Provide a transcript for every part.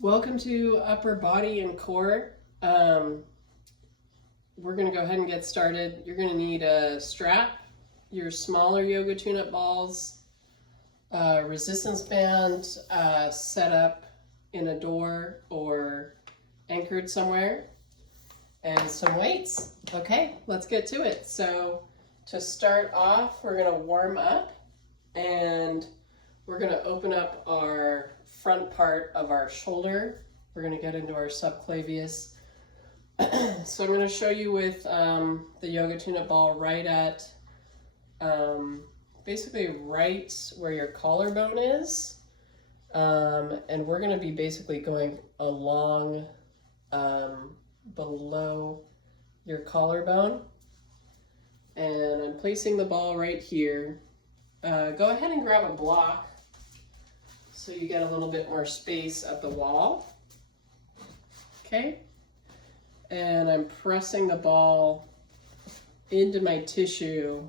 Welcome to Upper Body and Core. We're going to go ahead and get started. You're going to need a strap, your smaller yoga tune-up balls, a resistance band set up in a door or anchored somewhere, and some weights. Okay, let's get to it. So to start off, we're going to warm up and we're going to open up our front part of our shoulder. We're going to get into our subclavius. So I'm going to show you with the yoga tune-up ball right at basically right where your collarbone is. And we're going to be basically going along below your collarbone. And I'm placing the ball right here. Go ahead and grab a block so you get a little bit more space at the wall. Okay? And I'm pressing the ball into my tissue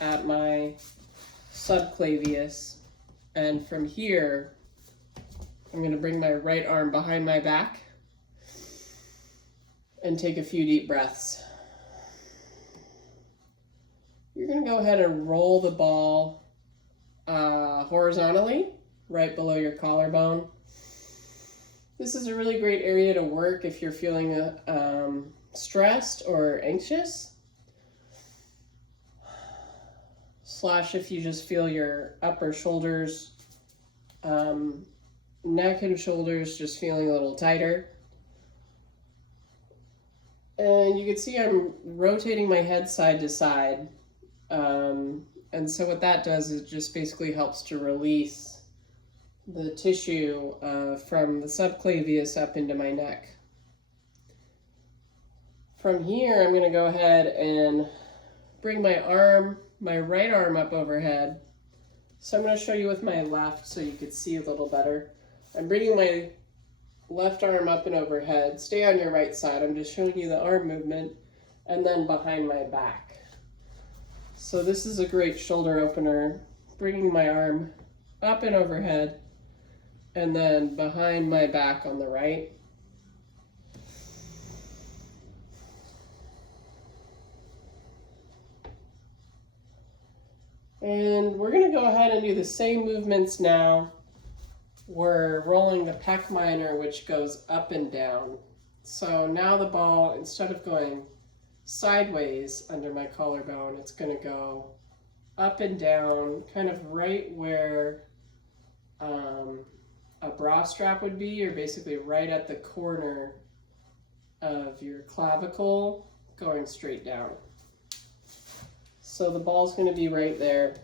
at my subclavius. And from here, I'm going to bring my right arm behind my back and take a few deep breaths. You're going to go ahead and roll the ball horizontally right below your collarbone. This is a really great area to work if you're feeling stressed or anxious, / if you just feel your upper shoulders, neck and shoulders just feeling a little tighter. And you can see I'm rotating my head side to side. And so what that does is it just basically helps to release the tissue from the subclavius up into my neck. From here, I'm going to go ahead and bring my right arm up overhead. So I'm going to show you with my left so you could see a little better. I'm bringing my left arm up and overhead. Stay on your right side. I'm just showing you the arm movement and then behind my back. So this is a great shoulder opener, bringing my arm up and overhead and then behind my back on the right. And we're going to go ahead and do the same movements now. We're rolling the pec minor, which goes up and down. So now the ball, instead of going sideways under my collarbone, it's going to go up and down, kind of right where a bra strap would be, or basically right at the corner of your clavicle, going straight down. So the ball's going to be right there.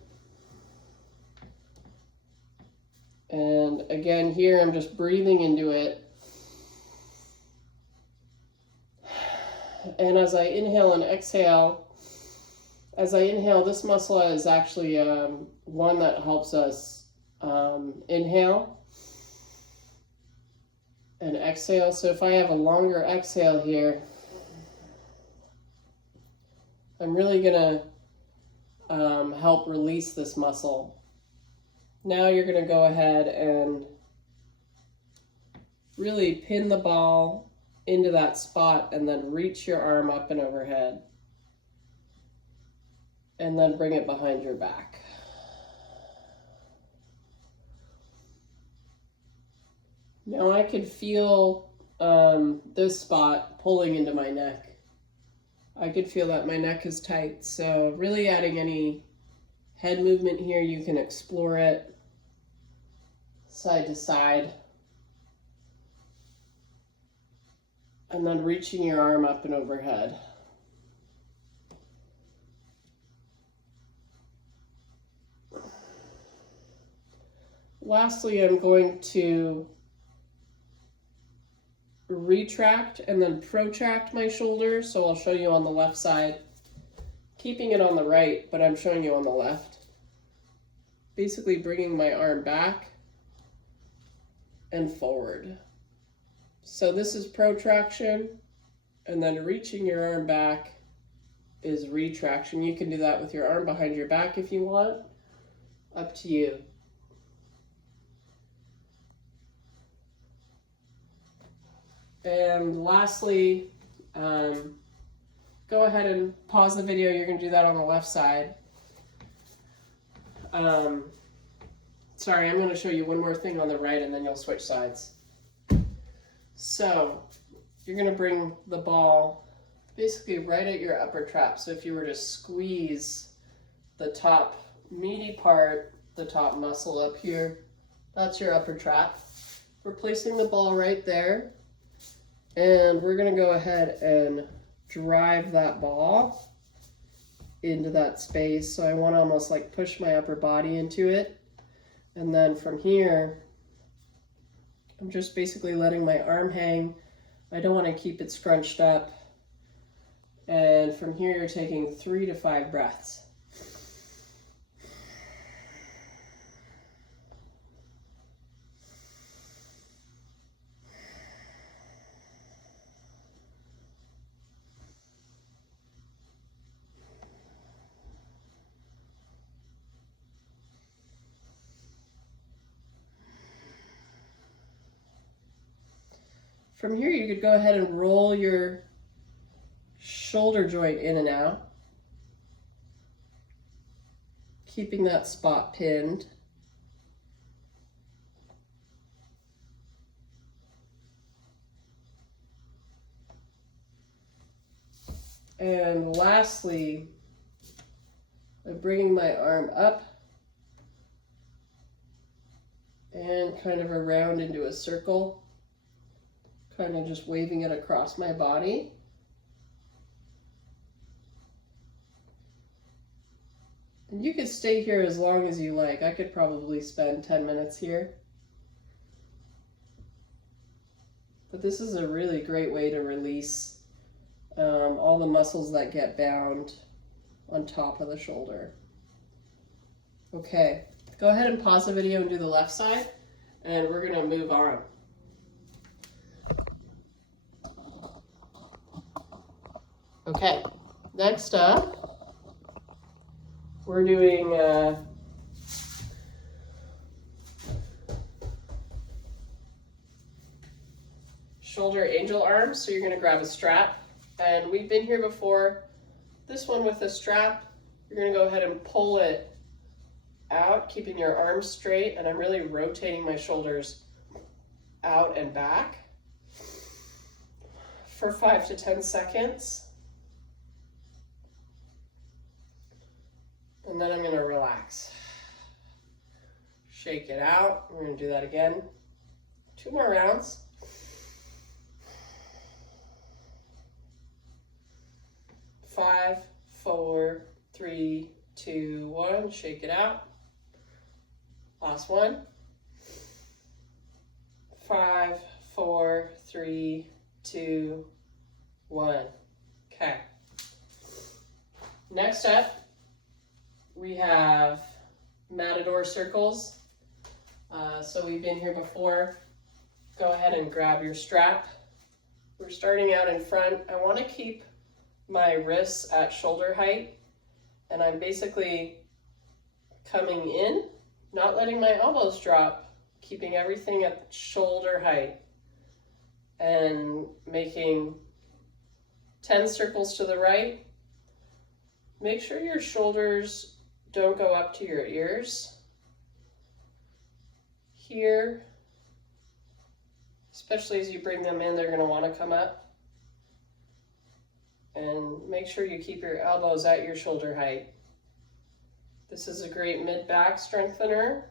And again, here I'm just breathing into it. And as I inhale and exhale, this muscle is actually one that helps us inhale and exhale. So if I have a longer exhale here, I'm really going to help release this muscle. Now you're going to go ahead and really pin the ball into that spot and then reach your arm up and overhead. And then bring it behind your back. Now I could feel this spot pulling into my neck. I could feel that my neck is tight. So really adding any head movement here, you can explore it side to side. And then reaching your arm up and overhead. Lastly, I'm going to retract and then protract my shoulder. So I'll show you on the left side, keeping it on the right, but I'm showing you on the left. Basically bringing my arm back and forward. So this is protraction, and then reaching your arm back is retraction. You can do that with your arm behind your back if you want. Up to you. And lastly, go ahead and pause the video. You're going to do that on the left side. Sorry, I'm going to show you one more thing on the right and then you'll switch sides. So you're going to bring the ball basically right at your upper trap. So if you were to squeeze the top meaty part, the top muscle up here, that's your upper trap. We're placing the ball right there, and we're going to go ahead and drive that ball into that space. So I want to almost like push my upper body into it. And then from here, I'm just basically letting my arm hang. I don't want to keep it scrunched up. And from here, you're taking 3 to 5 breaths. From here, you could go ahead and roll your shoulder joint in and out, keeping that spot pinned. And lastly, I'm bringing my arm up and kind of around into a circle, kind of just waving it across my body. And you could stay here as long as you like. I could probably spend 10 minutes here. But this is a really great way to release all the muscles that get bound on top of the shoulder. Okay, go ahead and pause the video and do the left side, and we're gonna move on. Okay, next up, we're doing shoulder angel arms. So you're gonna grab a strap, and we've been here before. This one with a strap, you're gonna go ahead and pull it out, keeping your arms straight, and I'm really rotating my shoulders out and back for 5 to 10 seconds. And then I'm going to relax. Shake it out. We're going to do that again. 2 more rounds. Five, 4, 3, 2, 1. Shake it out. Last one. 5, 4, 3, 2, 1. Okay. Next up, we have matador circles. So we've been here before. Go ahead and grab your strap. We're starting out in front. I want to keep my wrists at shoulder height, and I'm basically coming in, not letting my elbows drop, keeping everything at shoulder height, and making 10 circles to the right. Make sure your shoulders don't go up to your ears. Here, especially as you bring them in, they're going to want to come up. And make sure you keep your elbows at your shoulder height. This is a great mid-back strengthener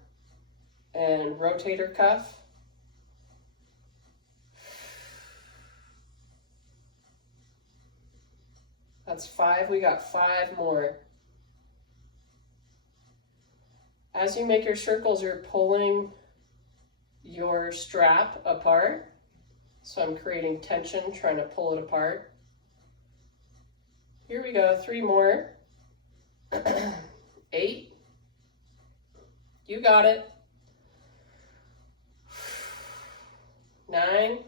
and rotator cuff. That's 5. We got 5 more. As you make your circles, you're pulling your strap apart. So I'm creating tension, trying to pull it apart. Here we go, 3 more. 8. You got it. 9.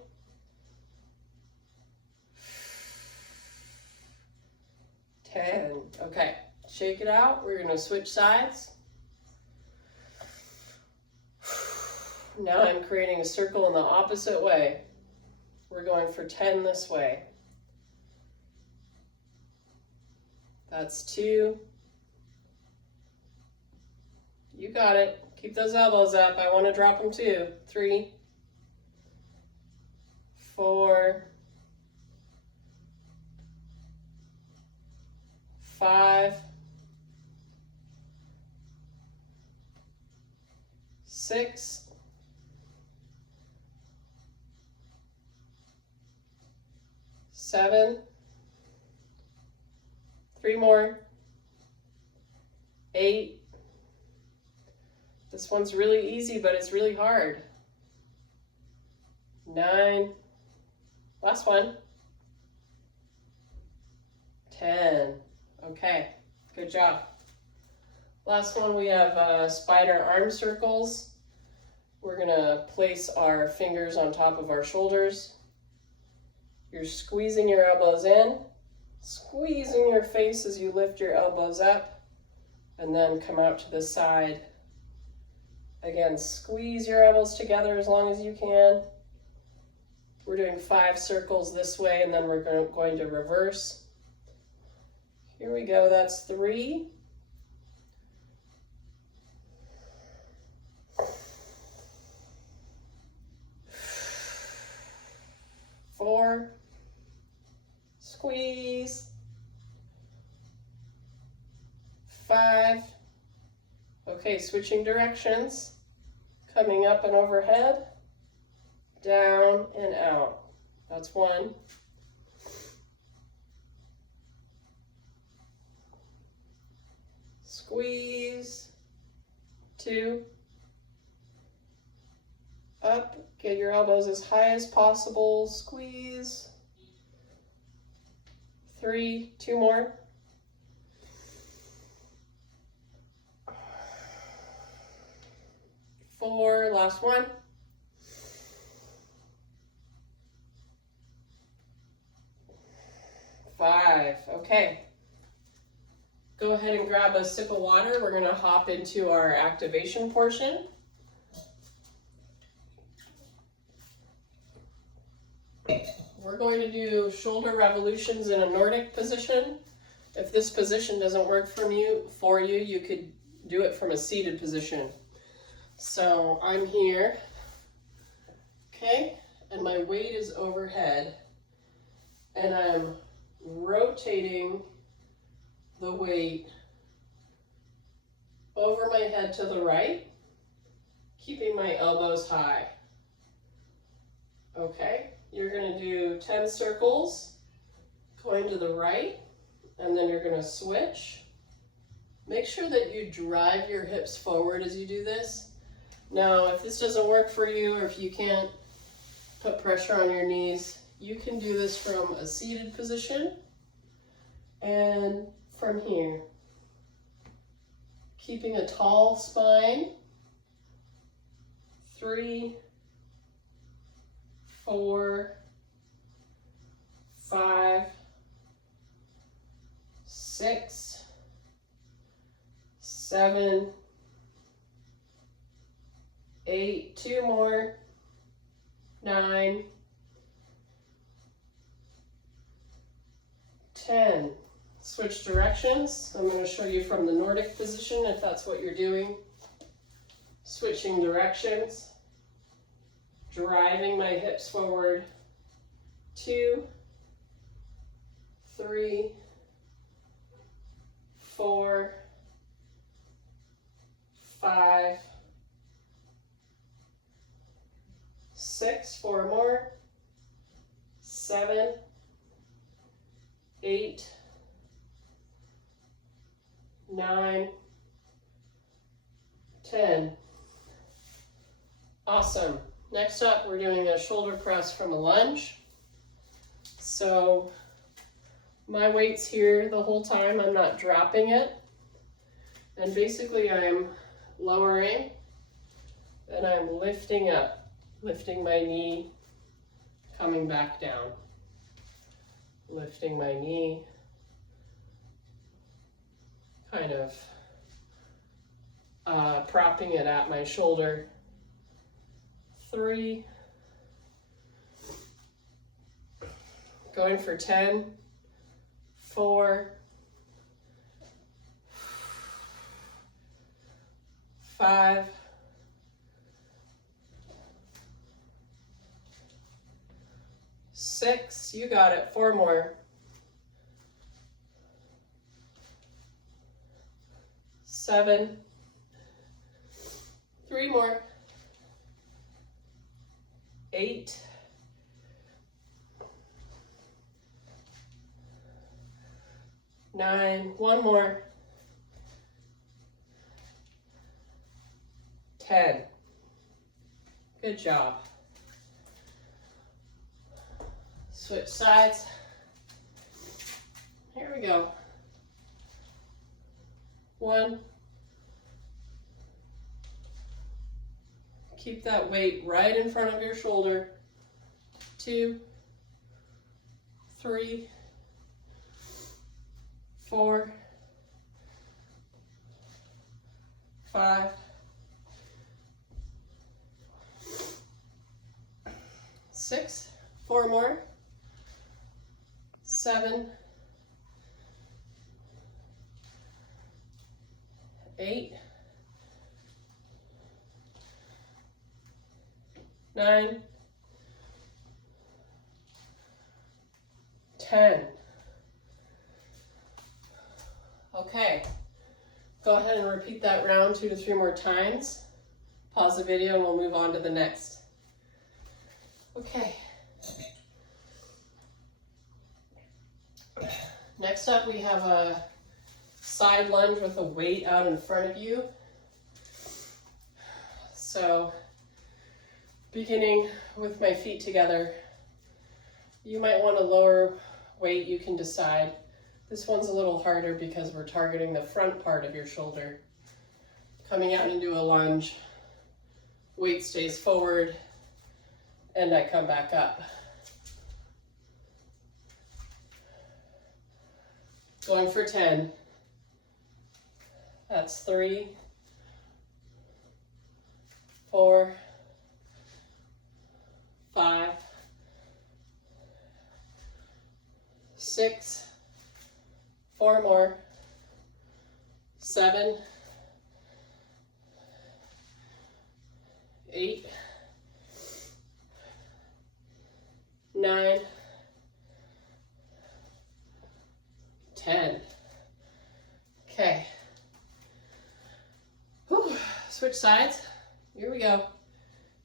10. Okay, shake it out. We're gonna switch sides. Now I'm creating a circle in the opposite way. We're going for 10 this way. That's 2. You got it. Keep those elbows up. I want to drop them too. 3, 4, 5, 6, 7, 3 more, 8. This one's really easy, but it's really hard. 9, last one, 10. Okay, good job. Last one, we have spider arm circles. We're gonna place our fingers on top of our shoulders. You're squeezing your elbows in, squeezing your face as you lift your elbows up, and then come out to the side. Again, squeeze your elbows together as long as you can. We're doing 5 circles this way, and then we're going to reverse. Here we go, that's 3. 4, squeeze, 5, okay, switching directions, coming up and overhead, down and out, that's 1, squeeze, 2, up, get your elbows as high as possible, squeeze, 3, 2 more, 4, last one, 5, okay. Go ahead and grab a sip of water. We're gonna hop into our activation portion. We're going to do shoulder revolutions in a Nordic position. If this position doesn't work for you, you could do it from a seated position. So I'm here, okay, and my weight is overhead, and I'm rotating the weight over my head to the right, keeping my elbows high. Okay, you're gonna do 10 circles, going to the right, and then you're gonna switch. Make sure that you drive your hips forward as you do this. Now, if this doesn't work for you, or if you can't put pressure on your knees, you can do this from a seated position and from here. Keeping a tall spine. 3, 4, 5, 6, 7, 8, 2 more, 9, 10. Switch directions. I'm going to show you from the Nordic position if that's what you're doing. Switching directions. Driving my hips forward. 2, 3, 4, 5, 6, 4 more, 7, 8, 9, 10. Awesome. Next up, we're doing a shoulder press from a lunge. So my weight's here the whole time. I'm not dropping it. And basically I'm lowering and I'm lifting up, lifting my knee, coming back down. Lifting my knee, kind of propping it at my shoulder. 3, Going for 10, 4, 5, 6, you got it, 4 more, 7, 3 more, 8, 9, 1 more, 10. Good job. Switch sides. Here we go. 1. Keep that weight right in front of your shoulder. 2, 3, 4, 5, 6, 4 more, 7, 8, 9, 10. Okay, go ahead and repeat that round 2 to 3 more times. Pause the video and we'll move on to the next. Okay. Next up, we have a side lunge with a weight out in front of you. So, beginning with my feet together, you might want a lower weight, you can decide. This one's a little harder because we're targeting the front part of your shoulder. Coming out into a lunge, weight stays forward, and I come back up. Going for 10. That's 3, 4, 5, 6, 4 more, 7, 8, 9, 10. Okay. Whew. Switch sides. Here we go.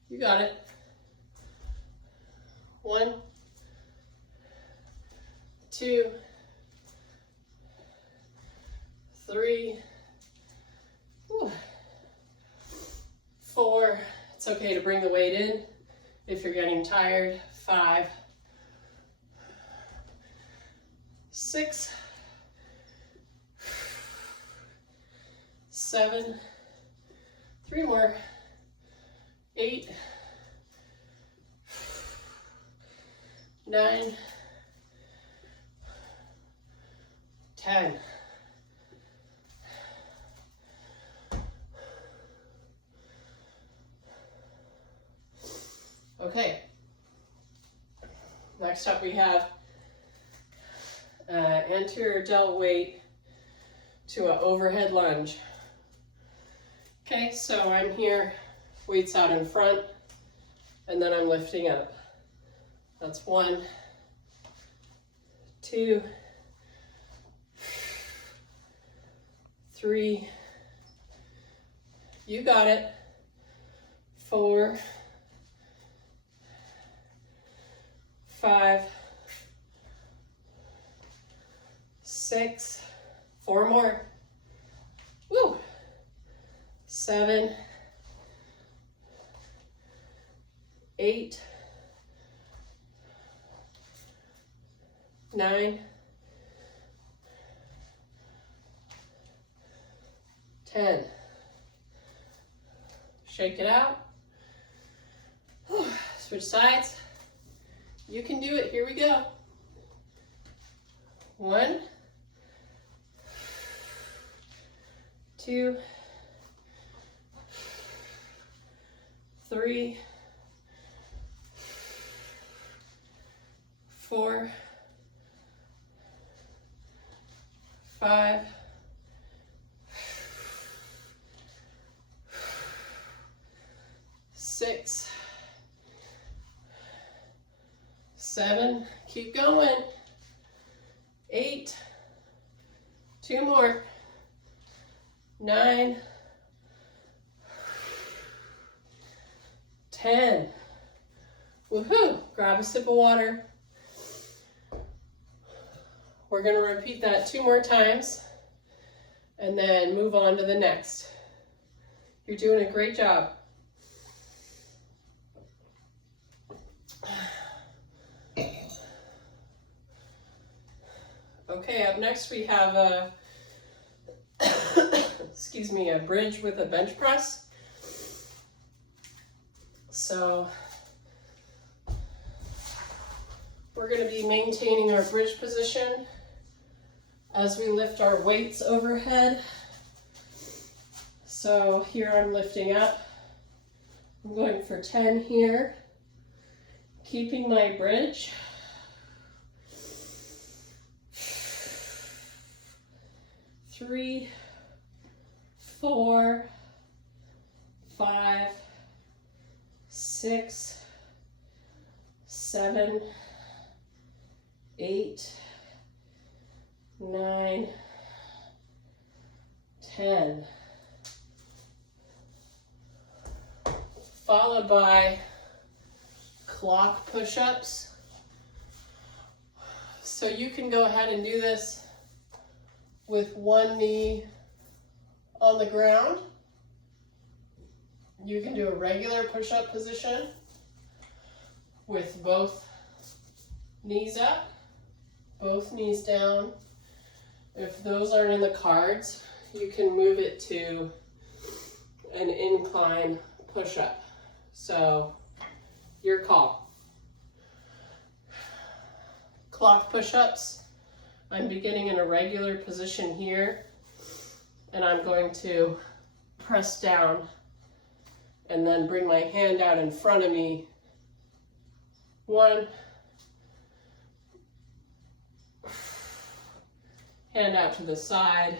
You got it. 1, 2, 3, 4. It's okay to bring the weight in if you're getting tired. 5, 6, 7, 3 more, 8, 9, 10. Okay. Next up we have anterior delt weight to an overhead lunge. Okay, so I'm here, weights out in front, and then I'm lifting up. That's 1, 2, 3, you got it, 4, 5, 6, 4 more, woo, 7, 8, 9, 10. Shake it out. Whew. Switch sides. You can do it. Here we go. 1, 2, 3, 4, 5, 6, 7, keep going, 8, 2 more, 9, 10. Woohoo! Grab a sip of water. We're going to repeat that 2 more times and then move on to the next. You're doing a great job. Okay, up next we have a excuse me, a bridge with a bench press. So we're going to be maintaining our bridge position as we lift our weights overhead. So here I'm lifting up. I'm going for 10 here, keeping my bridge. 3, 4, 5, 6, 7, 8, 9, 10. Followed by clock push-ups. So you can go ahead and do this with one knee on the ground. You can do a regular push-up position with both knees up, both knees down. If those aren't in the cards, you can move it to an incline push-up. So, your call. Clock push-ups. I'm beginning in a regular position here, and I'm going to press down and then bring my hand out in front of me. 1, hand out to the side,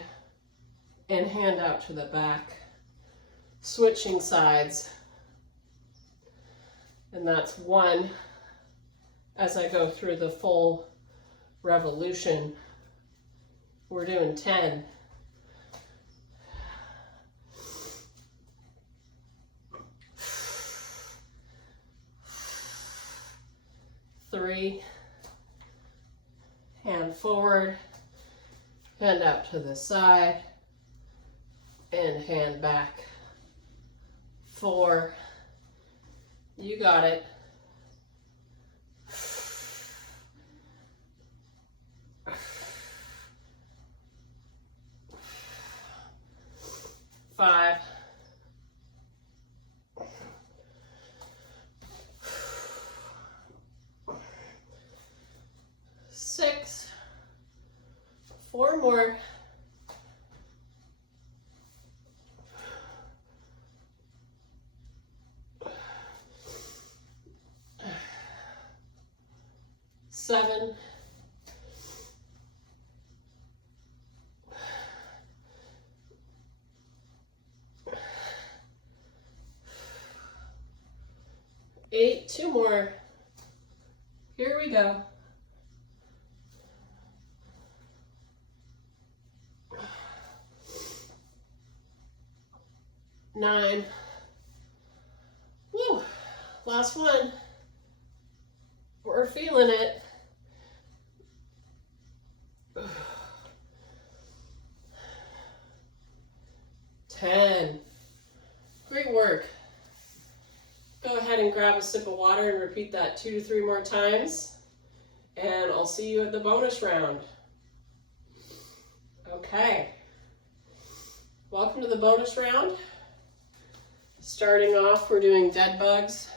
and hand out to the back, switching sides. And that's 1 as I go through the full revolution. We're doing 10. 3, hand forward, hand out to the side, and hand back. 4, you got it. 5, 6, 4 more. 7, 8, 2 more. Here we go. 9. Woo! Last one. We're feeling it. 10. Great work. Go ahead and grab a sip of water and repeat that 2 to 3 more times. And I'll see you at the bonus round. Okay. Welcome to the bonus round. Starting off, we're doing dead bugs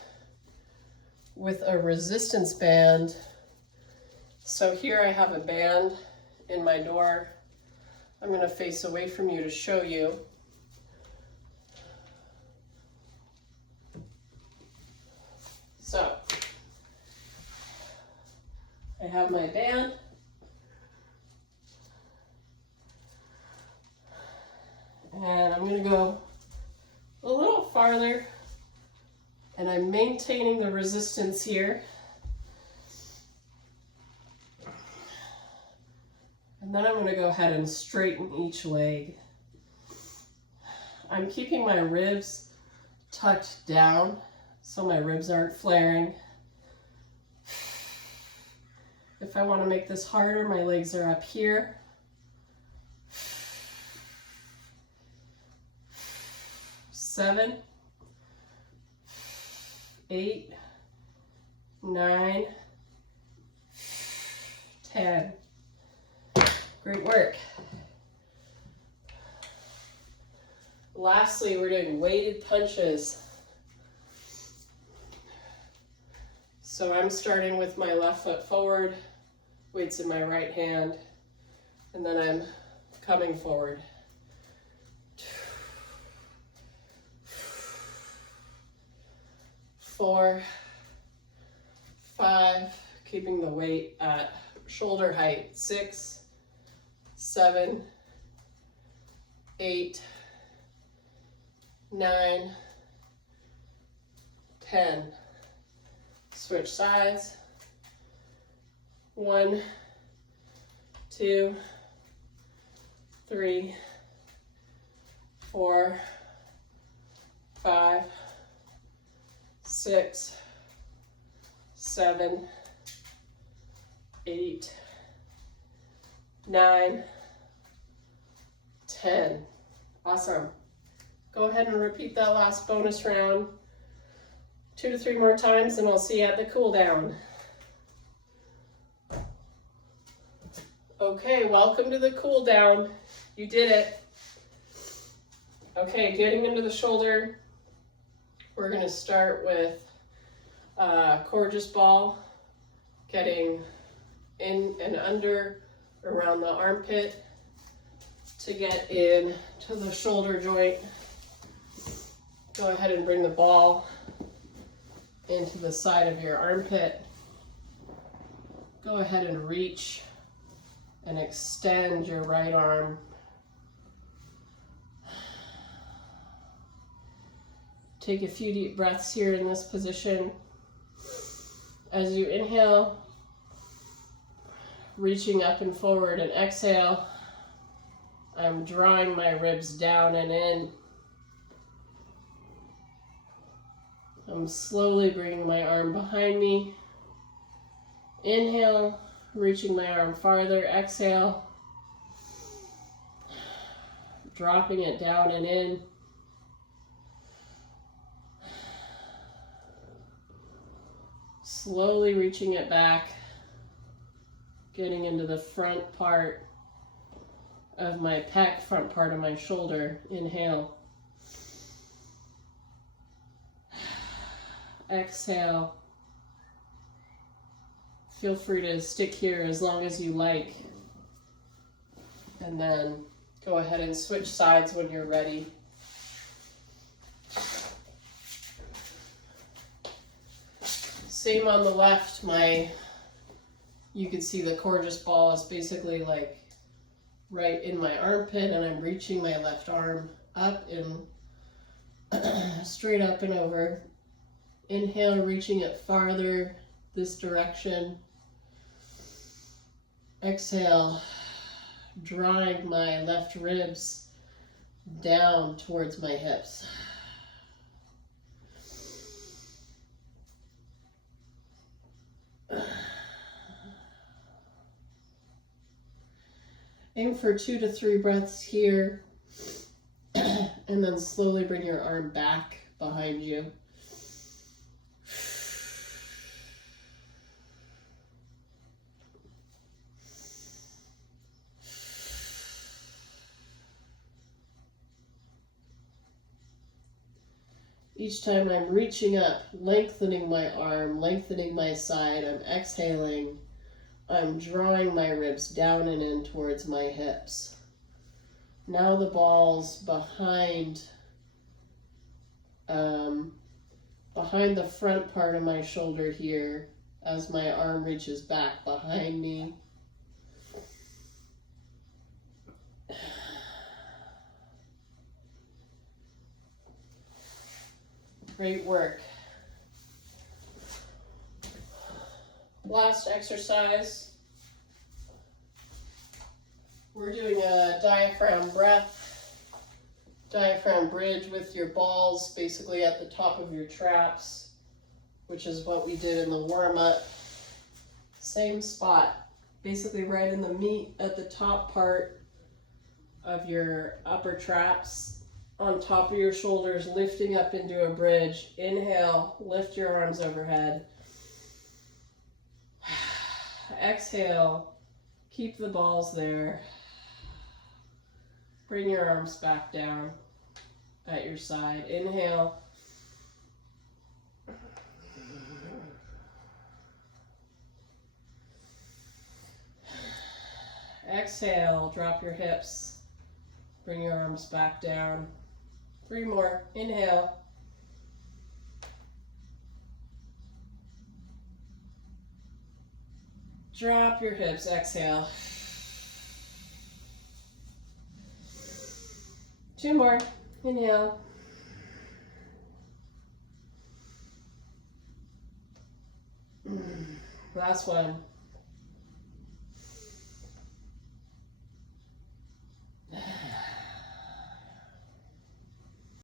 with a resistance band. So here I have a band in my door. I'm going to face away from you to show you. So, I have my band. go a little farther, and I'm maintaining the resistance here. And then I'm going to go ahead and straighten each leg. I'm keeping my ribs tucked down so my ribs aren't flaring. If I want to make this harder, my legs are up here. 7, 8, 9, 10. Great work. Lastly, we're doing weighted punches. So I'm starting with my left foot forward, weights in my right hand, and then I'm coming forward. 4, 5, keeping the weight at shoulder height. 6, 7, 8, 9, 10. Switch sides. 1, 2, 3, 4, 5, 6, 7, 8, 9, 10. Awesome. Go ahead and repeat that last bonus round 2 to 3 more times, and I'll see you at the cool down. Okay, welcome to the cool down. You did it. Okay, getting into the shoulder, we're going to start with Coregeous ball, getting in and under around the armpit to get in to the shoulder joint. Go ahead and bring the ball into the side of your armpit. Go ahead and reach and extend your right arm. Take a few deep breaths here in this position. As you inhale, reaching up and forward, and exhale, I'm drawing my ribs down and in. I'm slowly bringing my arm behind me. Inhale, reaching my arm farther. Exhale, dropping it down and in. Slowly reaching it back, getting into the front part of my pec, front part of my shoulder. Inhale. Exhale. Feel free to stick here as long as you like. And then go ahead and switch sides when you're ready. Same on the left. You can see the Coregeous ball is basically like right in my armpit, and I'm reaching my left arm up and straight up and over. Inhale, reaching it farther this direction. Exhale, drawing my left ribs down towards my hips. Aim for 2 to 3 breaths here, and then slowly bring your arm back behind you. Each time I'm reaching up, lengthening my arm, lengthening my side, I'm exhaling. I'm drawing my ribs down and in towards my hips. Now the ball's behind the front part of my shoulder here as my arm reaches back behind me. Great work. Last exercise. We're doing a diaphragm breath, diaphragm bridge with your balls basically at the top of your traps, which is what we did in the warm-up. Same spot, basically right in the meat at the top part of your upper traps, on top of your shoulders, lifting up into a bridge. Inhale, lift your arms overhead. Exhale, keep the balls there. Bring your arms back down at your side. Inhale. Exhale, drop your hips. Bring your arms back down. 3 more. Inhale. Drop your hips. Exhale. 2 more. Inhale. Last one.